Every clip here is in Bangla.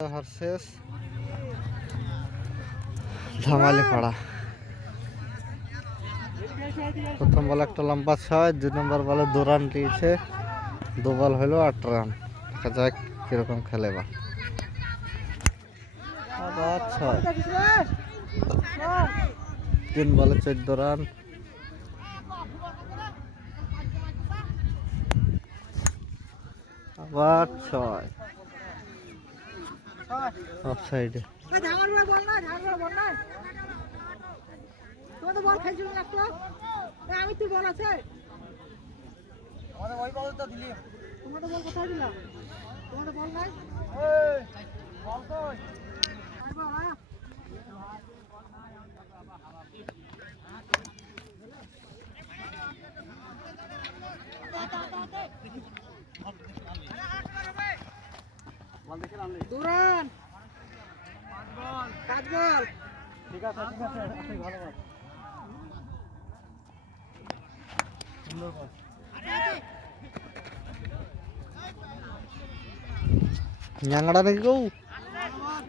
ভার্সেস ধামালিপাড়া। প্রথম বল একটা লম্বা 6, 2 নম্বর বলে 2 রান দিয়েছে। 2 বল হলো 8 রান। দেখা যাক কিরকম খেলে বা। আবার 6, 3 বলে 14 রান। আবার 6 অফ সাইডে। আমি তুই বল আছে আমাদের ওই বলটা দিলি তোমাদের বল কোথায় দিলা তোমাদের বল নাই এই বল কই আইবা হ্যাঁ বল দেখে নামলে দুরান 5 বল ঠিক আছে আপনি ভালো বল সুন্দর বল ন্যাংড়া নাকি গো?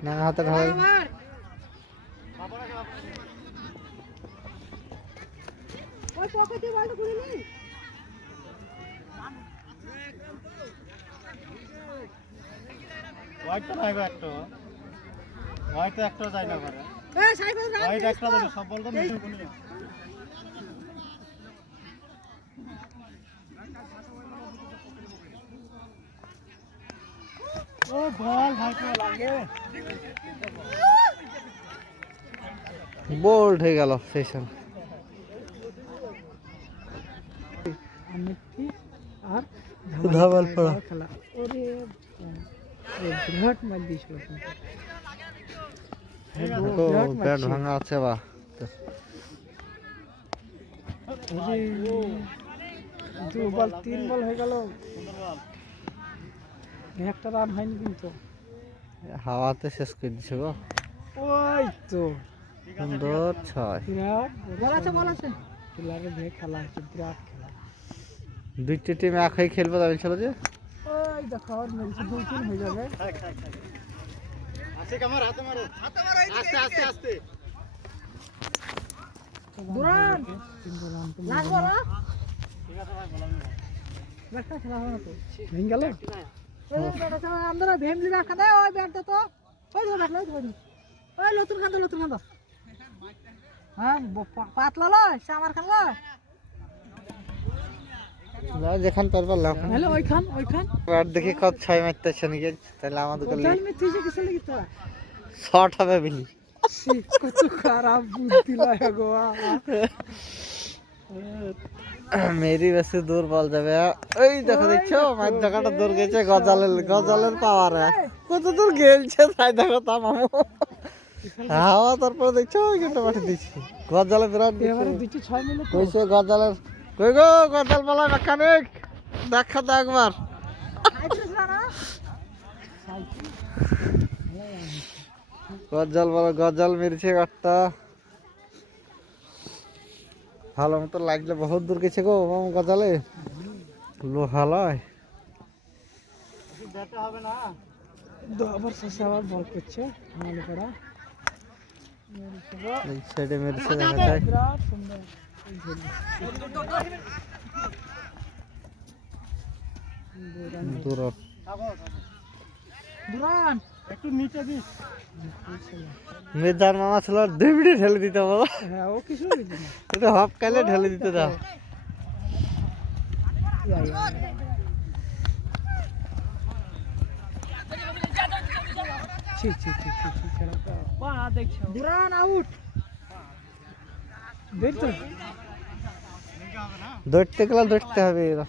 ন্যাংড়া হাতে ঢালাই। ওই পকেটে বলটা ঘুরে নি হোয়াইট তো নাই একটা হোয়াইট তো একটা যায় না করে এই সাইকেল রাখ হোয়াইট একটা যায় সব বল তো মিশে কোনি ও বল ভাই তো লাগে বোল্ড হয়ে গেল সেশন। আমিটি আর ধামালিপাড়া খেলা ওরে বিরাট ম্যাচ দিছিল দেখো ব্যাট ভাঙা আছে বা। দু বল 3 বল হয়ে গেল একটা রান হয়নি কিন্তু হাওয়াতে শেষ করে দিছে গো। ওই তো সুন্দর 6। বিরাট বল আছে প্লেয়ারের ভে খেলা হচ্ছে বিরাট খেলা দুইটা টিম এক হয়ে খেলবে দাবি ছিল যে। ওই দেখো আর মেরেছে 2-3 হয়ে যাবে আস্তে কামার হাতে মারো আস্তে আস্তে আস্তে দুরান লাগবো না ঠিক আছে ভাই বললাম ব্যাটটা খেলা হবে না তো ভেঙে গেল ওই ব্যাটটা আমরা ভেমলি রাখা দেয় ওই ব্যাটটা তো ওই যে ব্যাট লই ওই নতুন কান্দ হ্যাঁ পাতলা লয় সামার খান লয় না যেখান পারবা লাও। হ্যালো ওইখান ব্যাট দেখি কত 6 মারতেছে নাকি তাহলে আমাদের কোথায় মে তুই যে কিছু লাগি তো শর্ট হবে বিলি। কত খারাপ বুদ্ধি লাগা গো মেরি বেশি দূর বল যাবে। ওই দেখো দেখছো মার জায়গাটা দূর গেছে। গজালের পাওয়ার কত দূর গেলছে তাই দেখো তা মামু হাওয়া। তারপর দেখছো ওই গেটে মাঠে দিচ্ছি গজালে বিরাট এবারে দিচ্ছি 6 মিনিট কইছে গজালের কই গো গজাল বলা মেকানিক দেখা তো একবার। গজাল মেরেছে একটা ভালো মতো লাগলে বহুত দূর গেছে গো মামু গজালে লোহা লয়। যেতে হবে না আবার শেষে আবার বল করছে ধামালিপাড়া এই সাইডে মেরেছে দেখা যায়। বিরাট সুন্দর দূর দুরান একটু নিচে দিস মেজার মামা ছিল 2 মিনিট ঢেলে দিতে বলো। হ্যাঁ ও কিছু দিছে না এটা হাফ কালে ঢেলে দিতে দাও। দুরান আউট দেখতো দৌড়তে গেলে দৌড়তে হবে এরা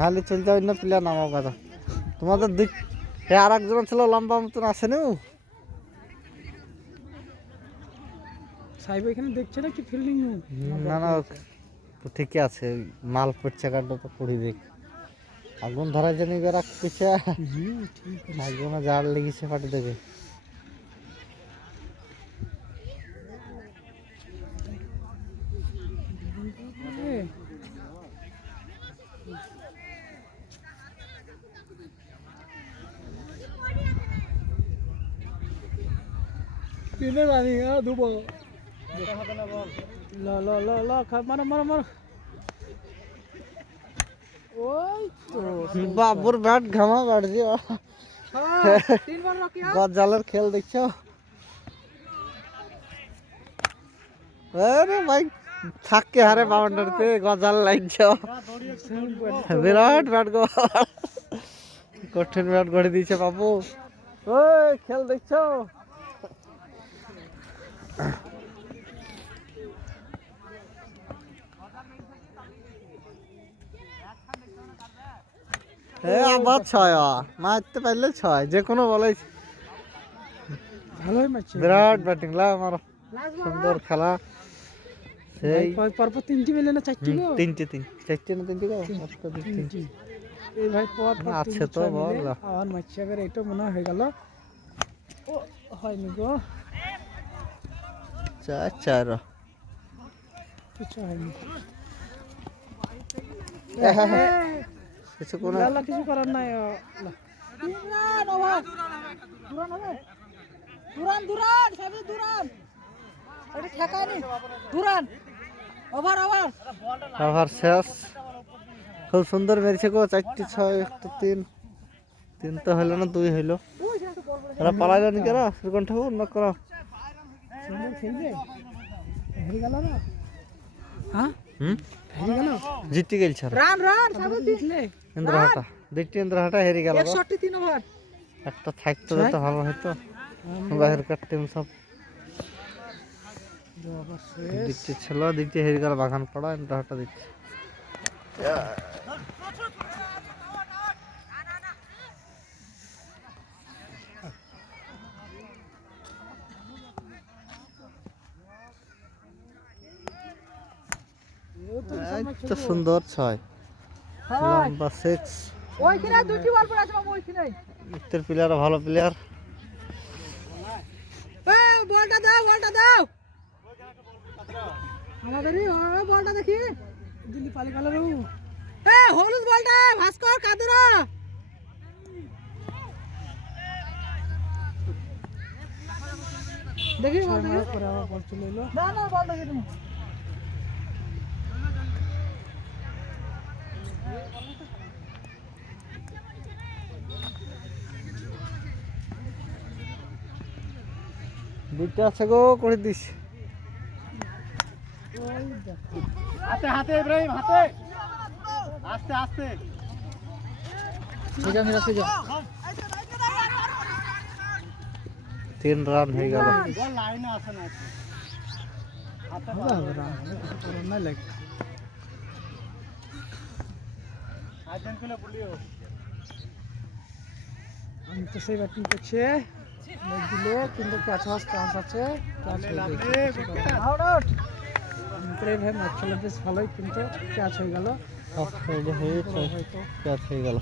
হালি চলতে অন্য প্লেয়ার নামাও কথা তোমাদের দুই আর একজন ছিল লম্বা মতন আসেনি সাহেব এখানে দেখছে না কি ফিল্ডিং না না ঠিকই আছে মাল পড়ছে কাটা তো পড়ি দেখ আগুন ধরা জানি বেড়া পিছে আগুনে জাল লেগেছে ফাটে দেবে। তিনে রানি দুবো ল ল ল ল মারো মারো মারো ওই তো বাবুর ব্যাট ঘামা বাড়ছে তিনবার রকি গজালের খেল দেখছো আরে ভাই থাকে হারে বাউন্ডারিতে গজাল লাগছো বিরাট ব্যাট গো কঠিন ব্যাট গড়ে দিয়েছে বাবু ওই খেল দেখছো আবার ছয় মারতে পারলে ছয় যে কোনো বলে ভালোই মারছে বিরাট ব্যাটিং লা আমার সুন্দর খেলা সেই পরপর তিনটি মিলে না চারটি গো তিনটে চারটে না তিনটে গো তিনটি এই ভাই পর আছে তো বল আর মারছে এবার এটা মনে হয়ে গেল ও হয়নি গো চার চার কিছু হয়নি কিছু কোনো লালা কিছু করার নাই দুরান ওভার দুরান হবে দুরান দুরান সবই দুরান এটা ঠেকায়নি দুরান ওভার ওভার ওভার শেষ খুব সুন্দর মেরেছে গো চারটি ছয় একটা তিন তিন তো হইলো না দুই হইলো এরা পালাইলো নি কেরা শ্রীকণ্ঠ ঠাকুর না করা সুন্দর খেলবে হেরে গেল না হ্যাঁ হেরে গেল জিতে গেলছে রান রান সবই জিতলে ইন্দ্রহাটা দুইটি ইন্দ্রহাটা হেরে গেল 61 3 ওভার একটা থাকতো তো ভালো হতো বাইরেকার টিম সব দিচ্ছে ছিল দিচ্ছে হেরে গেল বাগান পড়া ইন্দ্রহাটা দিচ্ছে তো সুন্দর ছয় লম্বা সিক্স ওইখানে দুটি বল পড়ে আছে মামু ওইখানে মিস্টার প্লেয়ার ভালো প্লেয়ার এই বলটা দাও আমাদেরই বলটা দেখি দিল্লি পালি গেল রে এই হলুদ বলটা ভাস্কর কাদরা দেখি বল দেখি পরে আবার বল চলে এলো না বল দেখি তুমি দুইটা আছে গো করে দিস হাতে হাতে ইব্রাহিম হাতে আস্তে আস্তে সোজা মেরা সোজা 3 রান হয়ে গেল বল লাইনে আসে না হাতে হবে রান না লাগে আজন কেলে বলিও আমি তো সেই ব্যাটিং করছে লেগ দিলে কিন্তু ক্যাচ হওয়ার চান্স আছে ক্যাচ আউট আউট ভাই ম্যাচ চলে বেশ ভালোই কিন্তু ক্যাচ হয়ে গেল ক্যাচ হয়ে গেল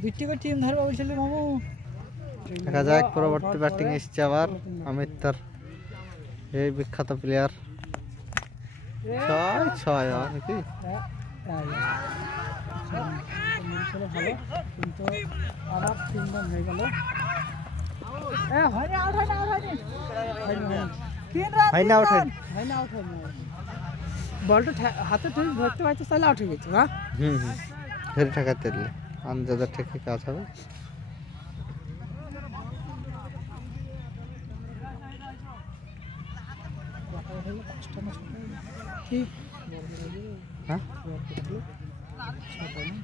দুইটি করে টিম ধরবে বলছিলি মামু দেখা যাক পরবর্তী ব্যাটিং এসছে আবার অমিত তার এই বিখ্যাত প্লেয়ার ছয় ছয় নাকি ভালো কিন্তু আবার 3 রান হয়ে গেল হয়নি আউট হয়নি হয় না আউট হয় বলটা হাতে ঠিক ধরতে পারতো তাহলে আউট হয়ে গেছে হ্যাঁ ধরে ঠেকাতে দিলে আন্দাজা থেকে কাজ হবে হ্যাঁ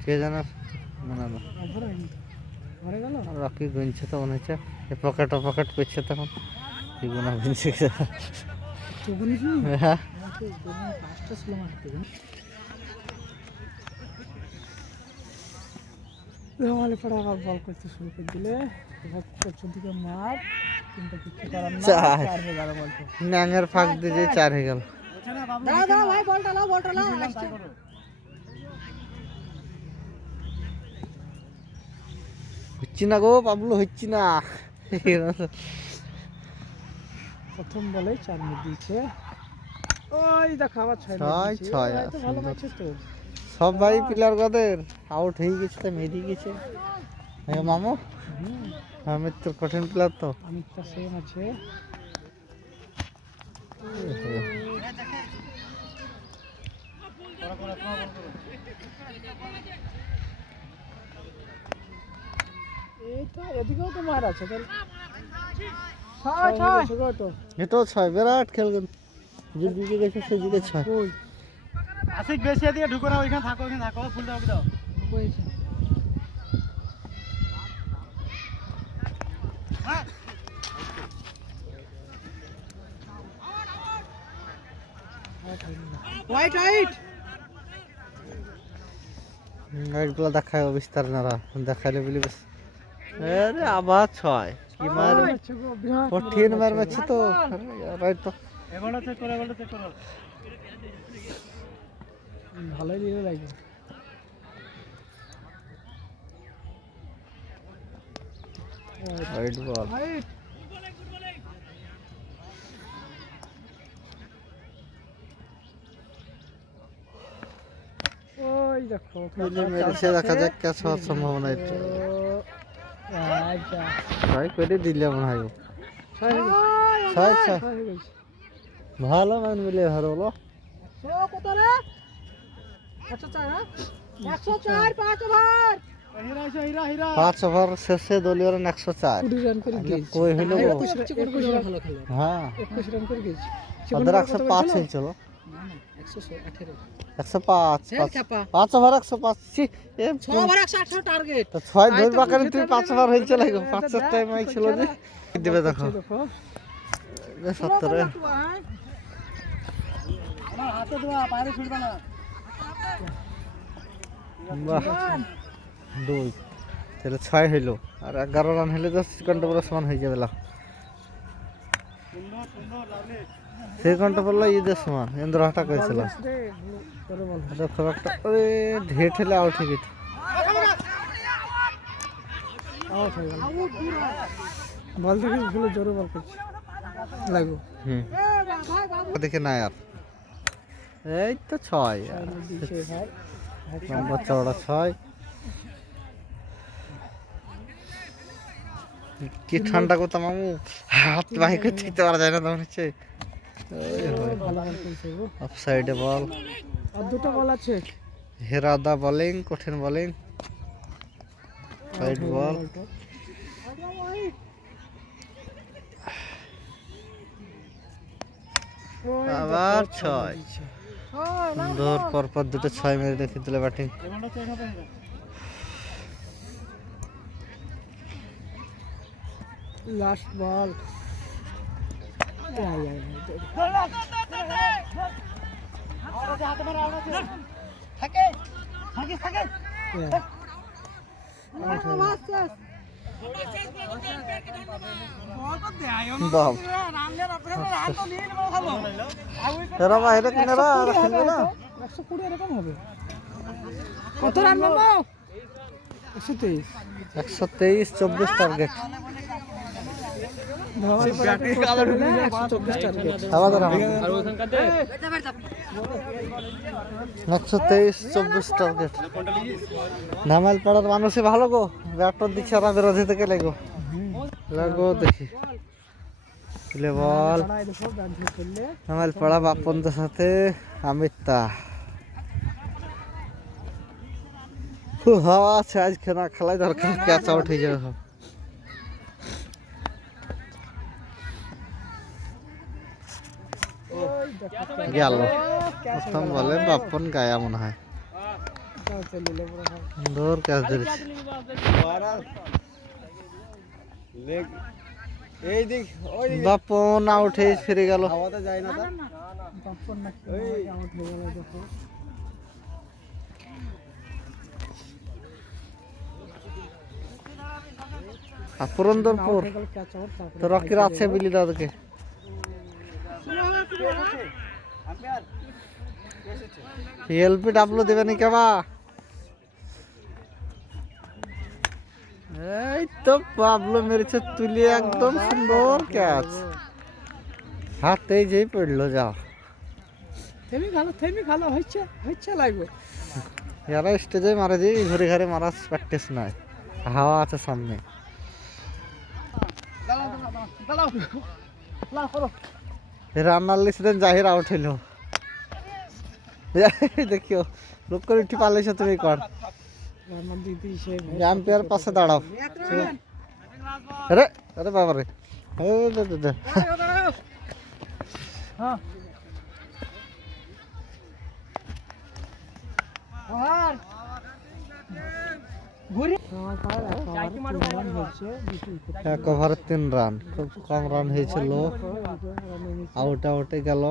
কে জানা মনে না ঘরে গেল রকি গুনছে তো মনে হচ্ছে পকেট করছে তখন কি গুনা গুনছে হ্যাঁ পাঁচটা ছিল মারতে আমালে পড়া আবার বল করতে শুরু করে দিলে এবার পেছন দিকে মার কিন্তু কিছু করার না 4 হয়ে গেল বলতে ন্যাঙের ফাঁক দিয়ে 4 হয়ে গেল দাও ভাই বলটা লাও হচ্ছে না গো পাবলু হচ্ছে না প্রথম বলে 4 মিনিট দিয়েছে ওই দেখো আবার 6 তো ভালো ম্যাচ তো সব ভাই প্লেয়ার গদের আউট হয়ে গেছে তো মেরে গেছে এ মামু আমি তো কঠিন প্লেয়ার তো আমি তো সেম আছে এই তো এদিকেও তো মার আছে তাহলে ছয় ছয় তো এটাও 6 বিরাট খেল যেদিকে গেছে সেদিকে 6 কই আশিক বেশি দিয়ে ঢুকো না, ওইখানে থাকো, ওইখানে থাকো, ফুল দাও দাও। কইছে হোয়াইট হোয়াইট এগুলো দেখায় বিস্তার না দেখাইলে বলি বেশ আরে আবার 6 কি মার কঠিন মার মারছে তো রাইট তো এগুলো চেক করো, এগুলো চেক করো। ভালোই দিয়ে লাগবে রাইট বল হোয়াইট ওই দেখো মেরেছে দেখা যাক ক্যাচ হওয়ার সম্ভাবনা একটু আচ্ছা ছয় করে দিলে মনে হয় ছয় ছয় ছয় ভালো মান মিলে ভালো বলো কত রে 104 হ্যাঁ 104 5 ওভার হীরা এসো, হীরা, হীরা। 5 ওভার শেষে দলীয় রান 104 20 রান করে গেছে কই হইলো গো? 21 রান ভালো খেলে হ্যাঁ 21 রান করে গেছে ওদের 105 হয়েছিল না না 118 105 সেল চাপা 5 ওভার 105 ছি এ 6 ওভার 118 টার্গেট তো 6 ধর বাকারে তুই 5 ওভার হয়েছিল গো 5 এর টাইম আইছিল যে দিবে দেখো দেখো 70 আমার হাতে দেওয়া, বাইরে ছুটবে না। বাহ 2 তাহলে 6 হইলো আর 11 রান হলে তো সেকেন্ড ওভার সমান হয়ে যাবে লা সুন্দর, সুন্দর, লাভলি। সেকেন্ড ওভার লা ঈদের সমান ইন্দ্র হাটা কইছিল এটা খুব একটা ওরে ঢেট হলে আউট হয়ে গেছে আউট হয়ে গেল বল থেকে ভুলে জোরে বল করছে লাগো হুম দেখে না আর এই তো 6 দিছে ভাই নম্বর চওড়া 6 কি ঠান্ডা কথা মামু হাত বাই করে দিতে পারা যায় না তখন হচ্ছে ভালো বল করছে গো অফ সাইডে বল আর দুটো বল আছে হেরাদা বোলিং কঠিন বোলিং সাইড বল আবার 6 সুন্দর পরপর দুটো 6 মেরে রেখে দিলে ব্যাটিং এগুলো চেক হবে, হীরা। লাস্ট বল বাপ এরা বাইরে কিনারা আর খেলবে না 120 এরকম হবে কত রান মারবো 123 123 24 টার্গেট আমাদের 123 24 টার্গেট নামাল পাড়ার মানুষই ভালো গো ব্যাটর দিচ্ছে ওরা বিরোধী থেকে লাগো লাগো দেখি প্লে বল নামাল পাড়া বাপনদের সাথে আমিতা খুব হাওয়া আছে আজকে না খেলাই দরকার ক্যাচ আউট হয়ে যাবে সব গেল প্রথম বলে বাপন গায়া মনে হয় সুন্দর ক্যাচ ধরেছে বাপন আউট হয়ে ফিরে গেল পুরন্দরপুর তো রকির আছে বিলি দাদাকে এলপি ডাবলু দেবে নি কেবা এই তো পাবলো মেরেছে তুলি একদম সুন্দর ক্যাচ হাতেই যেই পড়লো যাও থেমি ভালো হচ্ছে লাগবে এরা স্টেজে মারা যে ঘরে ঘরে মারা প্র্যাকটিস নাই হাওয়া আছে সামনে। রান্নার লিস্টেন জাহির আউট হইল। দেখিও লোক করে উঠি পারলেছ তুমি কর। আম্পায়ার পাশে দাঁড়াও। আরে আরে বাবা রে, এক ওভারে 3 রান, খুব কম রান হয়েছিল। আউটে গেল।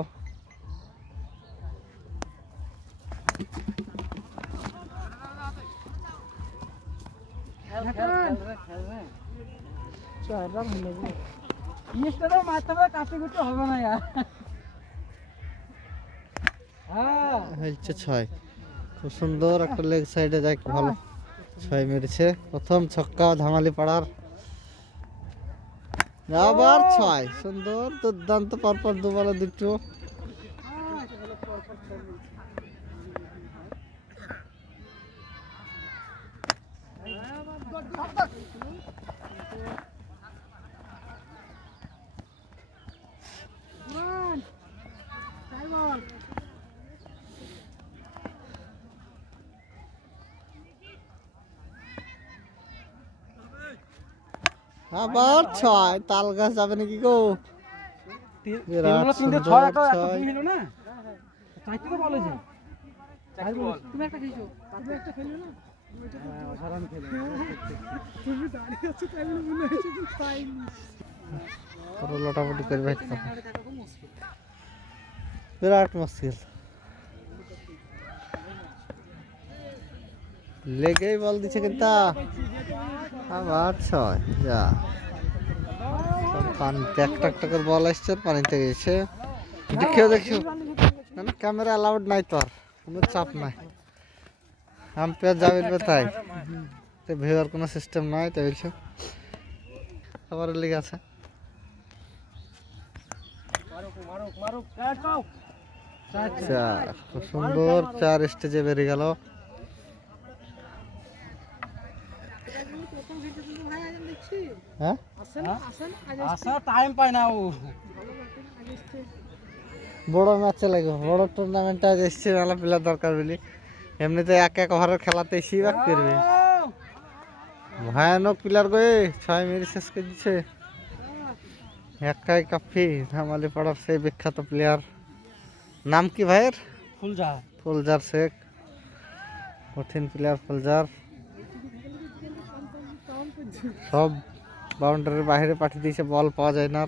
হয়েছে 6। খুব সুন্দর একটা লেগ সাইডে যাই, ভালো 6 মেরেছে। প্রথম ছক্কা ধামালি পাড়ার। আবার 6, সুন্দর দুর্দান্ত, পরপর দুবারে দুটো। আবার 6, তাল গাছ যাবে নাকি গো? বিরাট সুন্দর 6। লটাপটি করে বিরাট মুশকিল। লেগেই বল দিচ্ছে কিন্তু। আবার 6, যা পানিতে একটা করে বল আসছে, পানিতে গেছে। দেখিও না, ক্যামেরা অ্যালাউড নাই, তো আর কোনো চাপ নাই। আম্পায়ার যাবে তাই, ভিউয়ার কোনো সিস্টেম নাই, তাই বলছে। আবার লেগে আছে। খুব সুন্দর 4 স্টেজে বেরিয়ে গেল। হ্যাঁ বড় ম্যাচে লাগবে, বড় টুর্নামেন্টে এসছে, মেলা প্লেয়ার দরকার বলি। এমনিতে এক ওভারের খেলাতে এসেই ব্যাক করবে। ভয়ানক প্লেয়ার গো, 6 মিনিট শেষ করে দিচ্ছে। একাই কাফি ধামালি পাড়ার সেই বিখ্যাত প্লেয়ার। নাম কি ভাইয়ের? ফুলজার শেখ। কঠিন প্লেয়ার ফুলজার। সব বাউন্ডারির বাইরে পাঠিয়ে দিয়েছে, বল পাওয়া যায় না।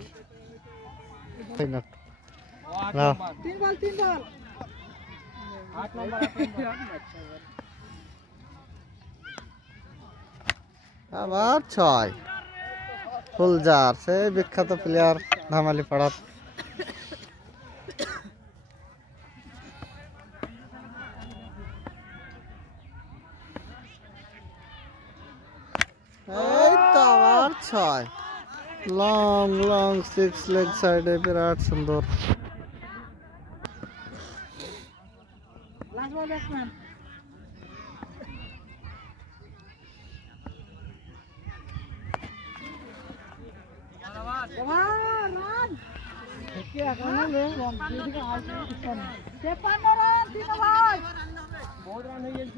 আবার 6, ফুলজার সেই বিখ্যাত প্লেয়ার ধামালি পাড়ার। এই তো আবার 6, লং 6 লেগ সাইডে, বিরাট সুন্দর।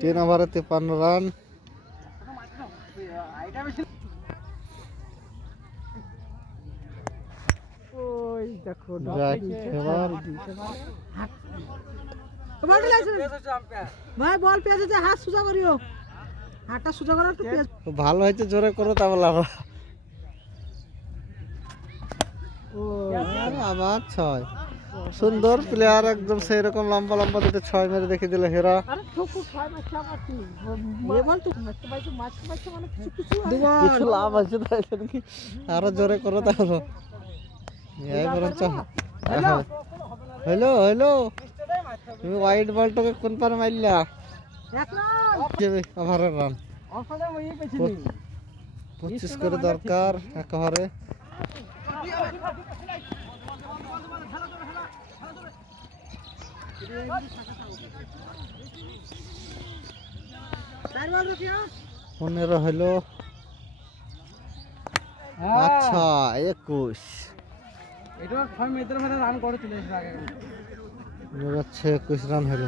তিন ওভারে 53 রান। ভালো হয়েছে, জোরে করো তা বলা। আবার 6, সুন্দর প্লেয়ার একদম সেই রকম লম্বা দুটো 6 মেরে দেখে দিল হেরা। কিছু লাভ আছে তাই কি? আরো জোরে করো তাহলে। হইলো তুমি ওয়াইড বলটাকে কোন পারে মারলা? ওভারের রান 25 করে দরকার এক ওভারে। পনেরো হলো আচ্ছা 21 এটা 6 মিনিটের মধ্যে রান করে চলে আসবে আগে হচ্ছে 21 রান হলো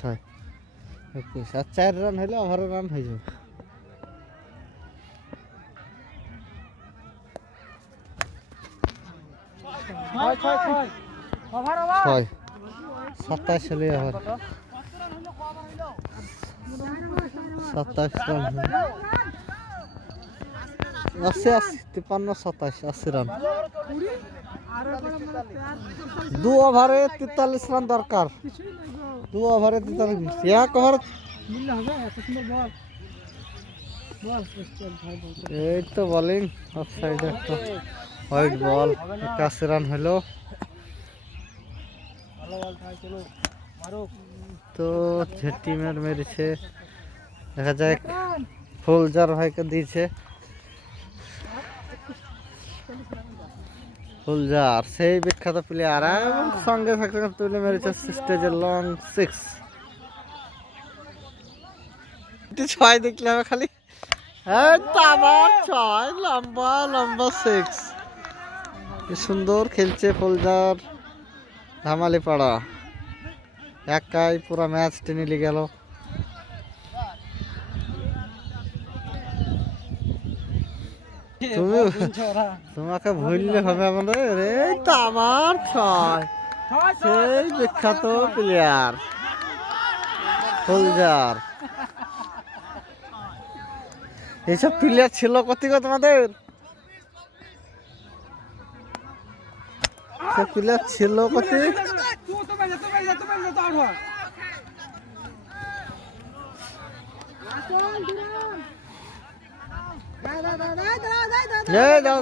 6 21 আর 4 রান হলে ওভারে রান হয়ে যাবে ছয় ওভার ওভার 6 27 হলে ওভার 27 রান হলো 80 53 27 80 রান 2 ওভারে 43 রান দরকার 2 ওভারে 43 এক ওভার মিললে হবে এত সুন্দর বল বল এই তো বোলিং অফ সাইডে একটা হোয়াইট বল 81 রান হলো ভালো বল ভাই চলো মারো তো যে টিমের মেরেছে দেখা যায় ফুলজার ভাইকে দিয়েছে ফুলজার সেই বিখ্যাত প্লেয়ার এবং সঙ্গে থাকতে তুলে মেরেছে স্টেজের লং 6 ছয় দেখলে হবে খালি এই তো আবার 6 লম্বা লম্বা 6 কি সুন্দর খেলছে ফুলজার ধামালি পাড়া একাই পুরো ম্যাচ টেনে নিয়ে গেল তুমি তোমাকে ভুললে হবে আমাদের এই তো আমার 6 সেই বিখ্যাত প্লেয়ার ফুলজার এইসব প্লেয়ার ছিল কত গো তোমাদের প্লেয়ার ছিল কত দাও দাও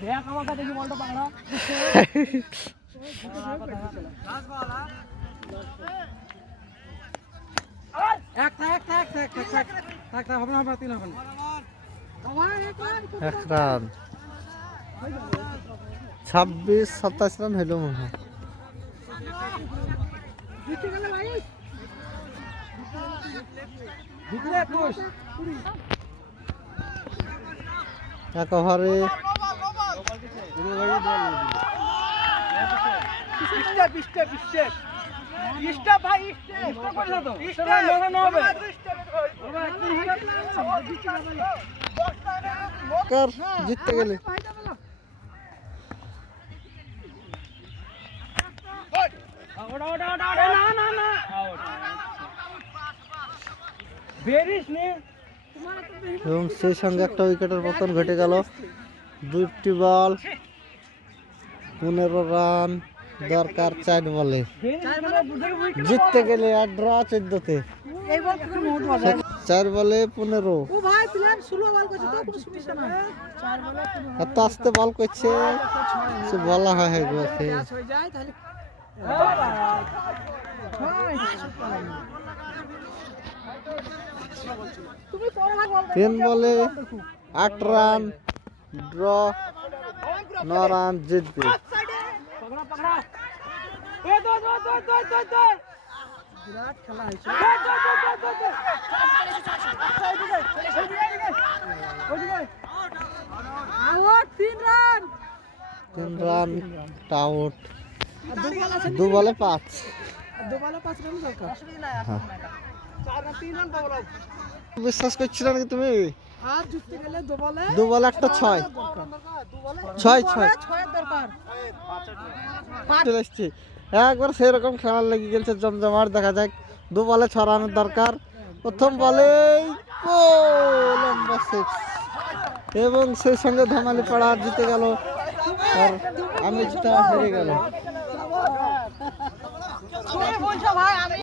দেখ আমাকে দেখি বলটা পাকড়া এক থাক হবে না তিন হবে না এক রান 26-27 রান হইল মনে হয় এক ওভারে জিততে গেলে এবং সেই সঙ্গে একটা উইকেটের পতন ঘটে গেল 2টি বল 15 রান দরকার 4 বলে জিততে গেলে আর ড্র 14তে 4 বলে 15 এত আস্তে বল করছে সে বলা হয় গোকে 3 বলে 8 রান ড্র 9 রান জিতবে বিরাট খেলা হয়েছে 3 রান আউট 2 বলে 5 রান দরকার বিশ্বাস করছিল নাকি তুমি আর জিততে গেলে 2 বলে একটা 6 দরকার চলে এসছি একবার সেরকম খেলার লেগে গেছে জমজমাট দেখা যাক 2 বলে 6 রানের দরকার প্রথম বলে লম্বা 6 এবং সেই সঙ্গে ধামালি পাড়া জিতে গেল আর আমি হেরে গেল